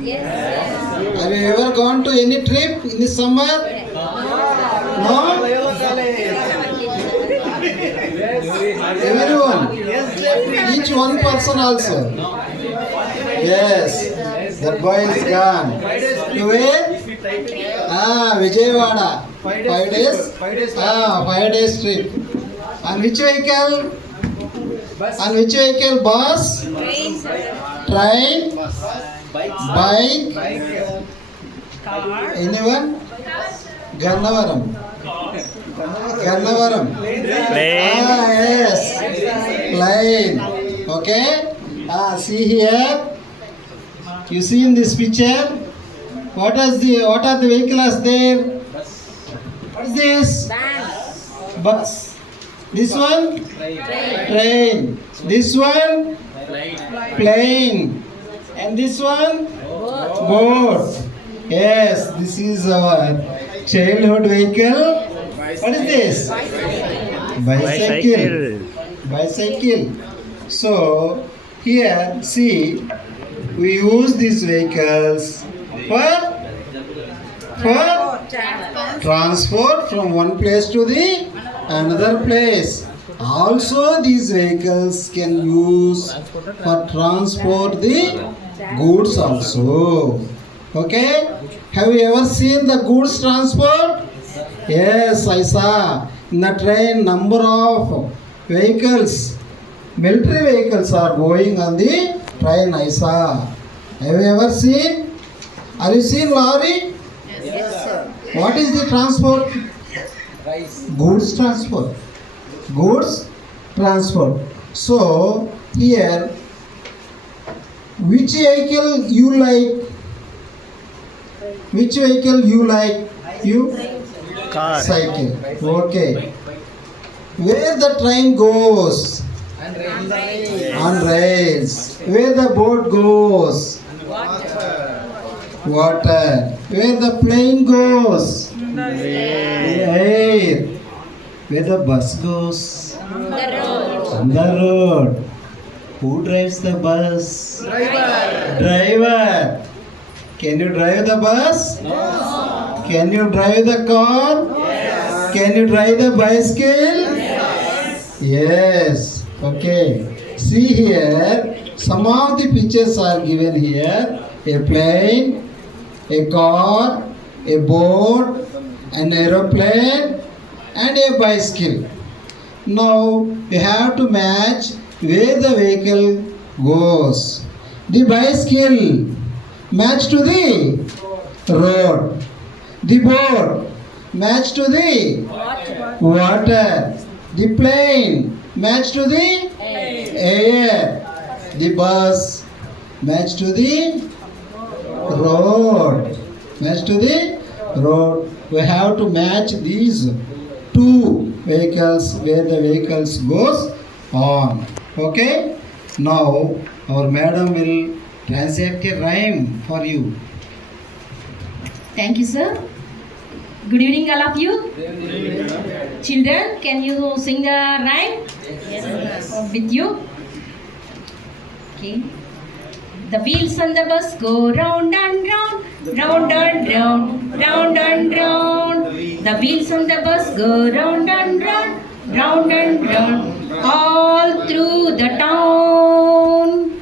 Yes. Have you ever gone to any trip in the summer? No? Everyone? Each one person also? Yes. That boy is gone. To where? Vijayawada. 5 days? 5 days trip. On which vehicle? On which vehicle? Bus? Train? Bike? Anyone? Gannavaram. Yes. Plane. Okay. See here. You see in this picture. What are the vehicles there? What is this? Bus. This one? Train. This one? Plane. And this one? Boat. Yes, this is our childhood vehicle. What is this? Bicycle. So here, see, we use these vehicles for transport from one place to the another place. Also, these vehicles can use for transport the goods also. Okay? Have you ever seen the goods transport? Yes, I saw. In the train, number of vehicles, military vehicles are going on the train, I saw. Have you ever seen? Are you seen lorry? Yes, sir. What is the transport? Goods transport. Goods transport. So, here, which vehicle you like? Which vehicle you like? You? Car. Cycle. Okay. Where the train goes? On rails. Where the boat goes? Water. Where the plane goes? Air. Where the bus goes? On the road. Who drives the bus? Driver. Can you drive the bus? No. Can you drive the car? Yes. Can you drive the bicycle? Yes. Okay. See here, some of the pictures are given here. A plane, a car, a boat, an aeroplane, and a bicycle. Now you have to match where the vehicle goes. The bicycle match to the road. The boat match to the water. The plane match to the air. The bus match to the road. Match to the road. We have to match these two vehicles where the vehicles goes on. Okay? Now our madam will transact a rhyme for you. Thank you, sir. Good evening, all of you. Children, can you sing the rhyme? Yes. With you? Okay. The wheels on the bus go round and round, round and round, round and round. The wheels on the bus go round and round, round and round, all through the town.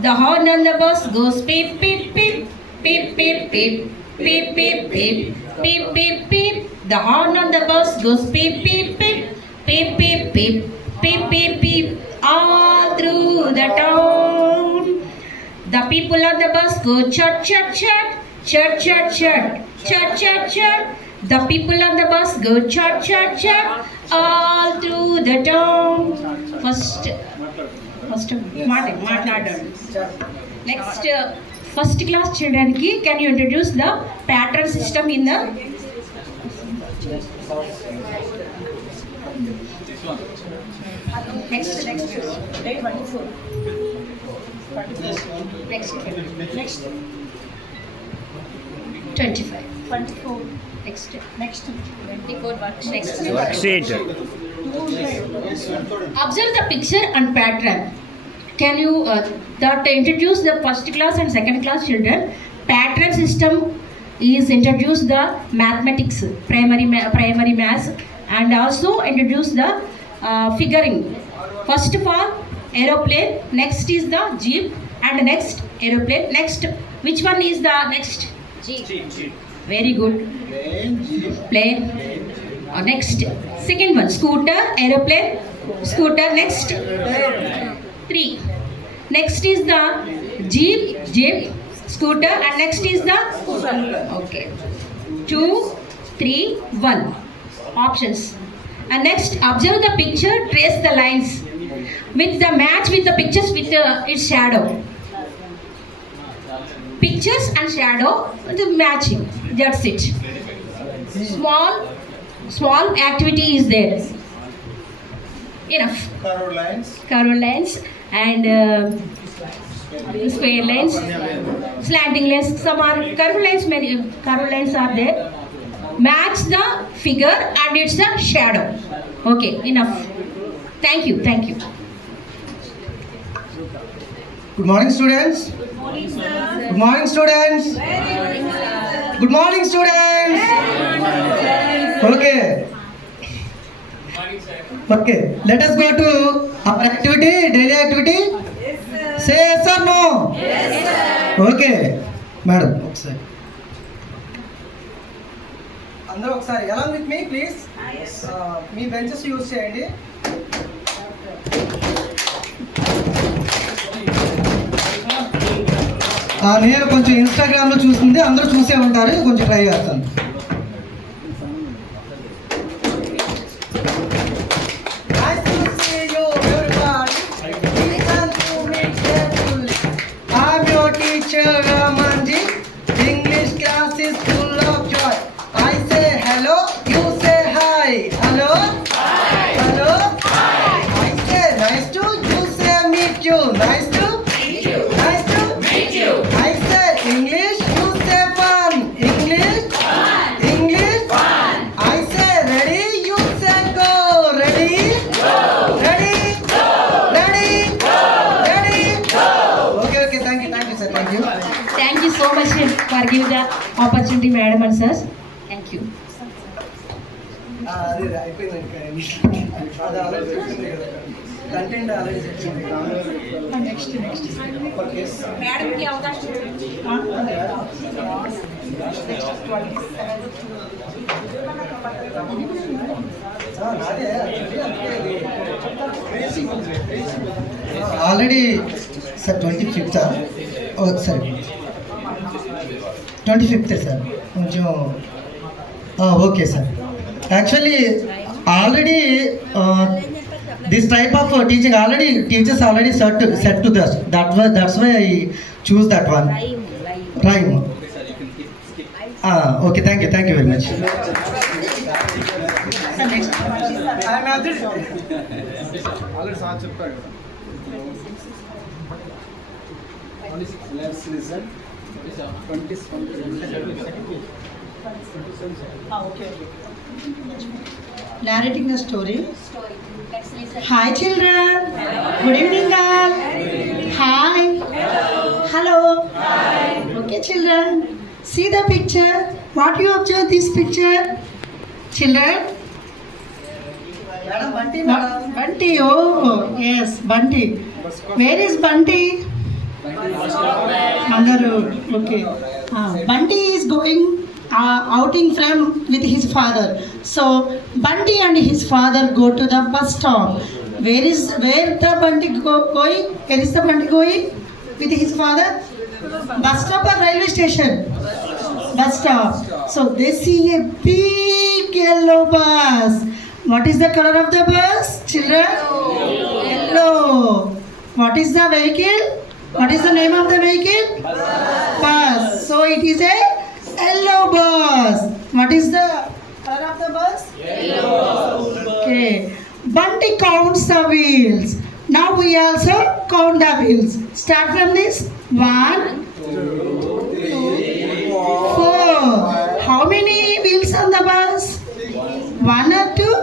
The horn on the bus goes beep, beep, beep, beep, beep, beep, beep, beep, beep, beep, beep, beep. The horn on the bus goes beep, beep, beep, beep, beep, beep, beep, beep, beep, all through the town. The people on the bus go chut, chut, chut, chut, chut, chut, chut, chut, chut. The people on the bus go chut, chut, chut, all through the town. First Next, first class children ki, can you introduce the pattern system in the next 25 24 next 24 Worksheet. observe the picture and pattern. can you that introduce the first class and second class children? Pattern system is introduced the mathematics, primary maths, and also introduce the figuring. First of all, aeroplane. Next is the jeep, and next aeroplane. Next, which one is the next? Jeep. Very good. Plane. Next, second one, scooter, aeroplane, scooter. Next, three. Next is the jeep, scooter, and next is the okay. 2, 3, 1. Options. And next, observe the picture, trace the lines with the match with the pictures with its shadow. Pictures and shadow, the matching. That's it. Small activity is there. Enough. Curved lines and square lines, slanting lines. Some are curved lines. Many curved lines are there. Match the figure and it's a shadow. Okay, enough. Thank you. Good morning, students. Good morning, students. Good morning, students. Okay. Okay. Let us go to our activity, daily activity. Say yes or no. Yes, sir. Okay. Madam, ఒకసారి అందరూ ఒకసారి along with me, please. Me benches use చేయండి. నేను కొంచెం ఇన్స్టాగ్రామ్లో చూస్తుంది, అందరూ చూసే ఉంటారు, కొంచెం ట్రై చేస్తాను. I'm your teacher, Ramanji. English class is full of joy. I say hello, you say hi. Hello? Hi. Hello? Hi. I say nice to, you say meet you. Nice to? Meet you. Nice to? Meet you. I say English, you say fun. English? Fun. English? Fun. I say ready, you say go. Ready? Go. Ready? Go. Ready? Go. Ready? Go. Okay, thank you, sir, thank you. Thank you so much for giving the opportunity, madam and sirs. Thank you. అదే అయిపోయింది అది already చెప్పింది కదా content already చెప్పింది next okay madam కి అవకాశం నాదే already sir 25th సరే 25th సార్ కొంచెం okay sir actually already this type of teaching already teachers already set to this that's why I choose that one rhyme okay thank you very much I'm already చెప్పారు let's listen okay narrating a story. Let's listen. Hi children. Good evening all. Hi. Hello. Hi. Okay children, see the picture. What you observe this picture, children? Madam Bunty Bunty. Oh yes, Bunty. Where is Bunty? On the road. Okay. Bunty is going outing from with his father. So Bunty and his father go to the bus stop. Where the Bunty going? Where is the Bunty going with his father? Bus stop or railway station? Bus stop. So they see a big yellow bus. What is the color of the bus, children? Yellow. What is the vehicle? What is the name of the vehicle? Bus. So it is a yellow bus. What is the color of the bus? Yellow. Okay. Bunty counts the wheels. Now we also count the wheels. Start from this. 1, 2, 4. How many wheels on the bus? 1 or 2?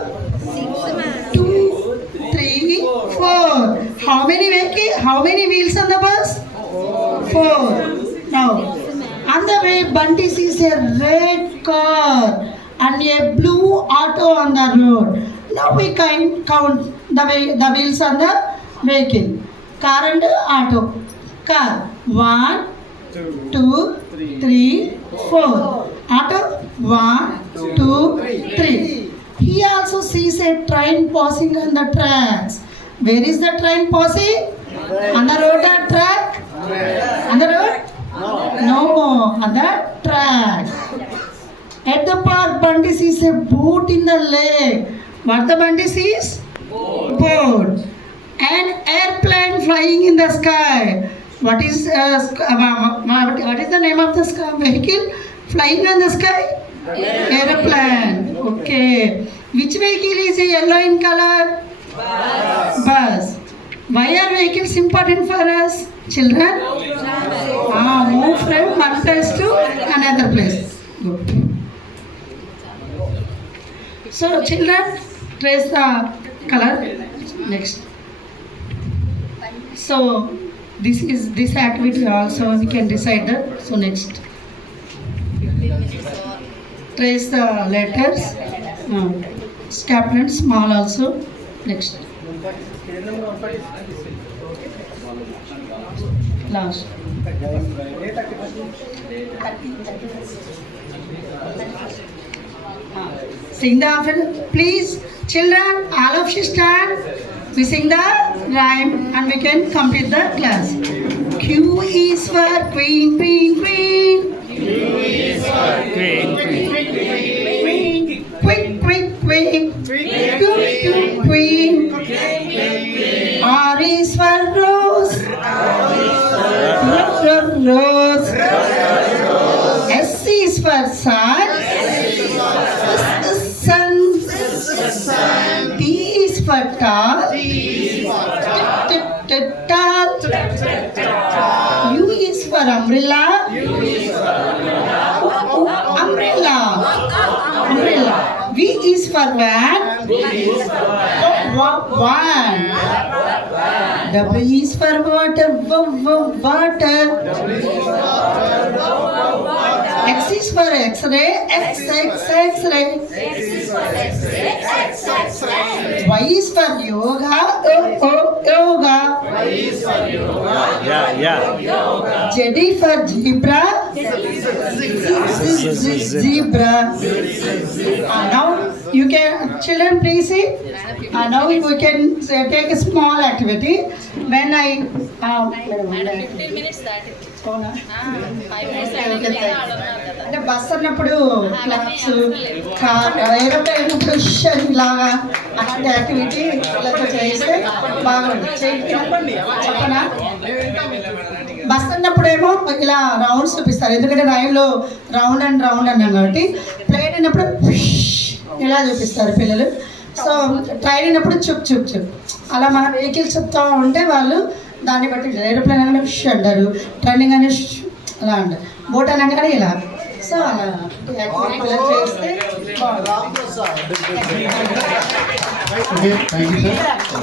2, 3, 4. How many Now, on the way, Bunty sees a red car and a blue auto on the road. Now we can count the wheels on the vehicle. Car and auto. Car. 1, 2, 3, 4. Auto. 1, 2, 3. He also sees a train passing on the tracks. Where is the train passing? On the road or track? On the road? No, on the track. At the park, Bunty sees a boat in the lake. What the Bunty sees? Boat. An airplane flying in the sky. What is the name of the vehicle flying on the sky? Aeroplane. Okay. Which vehicle is yellow in color? Bus. Why are vehicles important for us, children? Move from one place to another place. Good. So, children, trace the color. Next. So, this activity also we can decide that. So, next. Trace the letters. Capital and small also. Next. Last. Sing the alphabet. Please, children, all of you stand. We sing the rhyme and we can complete the class. Q is for queen, queen, queen. Q is for queen, queen, Queen. Quick, quick, quick. Quick, queen. R is for rose. Rose. S is for sun. Sun. T is for tall. Tall. U is for umbrella. Umbrella. V is for van. Van. W is for water. Water. X is for X-ray. X-ray. Y is for yoga. Yoga. Z is for zebra. Zebra. Now you can, children, please see. Now we can take a small activity. When I 15 minutes that is. 5 minutes అంటే bus అన్నప్పుడు claps aeroplane అన్నప్పుడు షన్ లాగా అలాంటి activity పిల్లలతో చేస్తే బాగుంటుంది. చెప్పనా? Bus అన్నప్పుడు ఏమో ఇలా రౌండ్స్ చూపిస్తారు, ఎందుకంటే రైల్లో రౌండ్ అండ్ రౌండ్ అన్నాం కాబట్టి. ప్లేన్ అన్నప్పుడు ఇలా చూపిస్తారు పిల్లలు. సో ట్రైన్ అయినప్పుడు చుప్ చుప్ చుప్ అలా మన వెహికల్స్ చెప్తూ ఉంటే వాళ్ళు దాన్ని బట్టి ఏరోప్లేన్ అనగానే ష్ అంటారు, ట్రైనింగ్ అనే అలా అంటారు, బోట్ అనగానే ఇలా. సో అలా చేస్తే Okay, thank you, sir.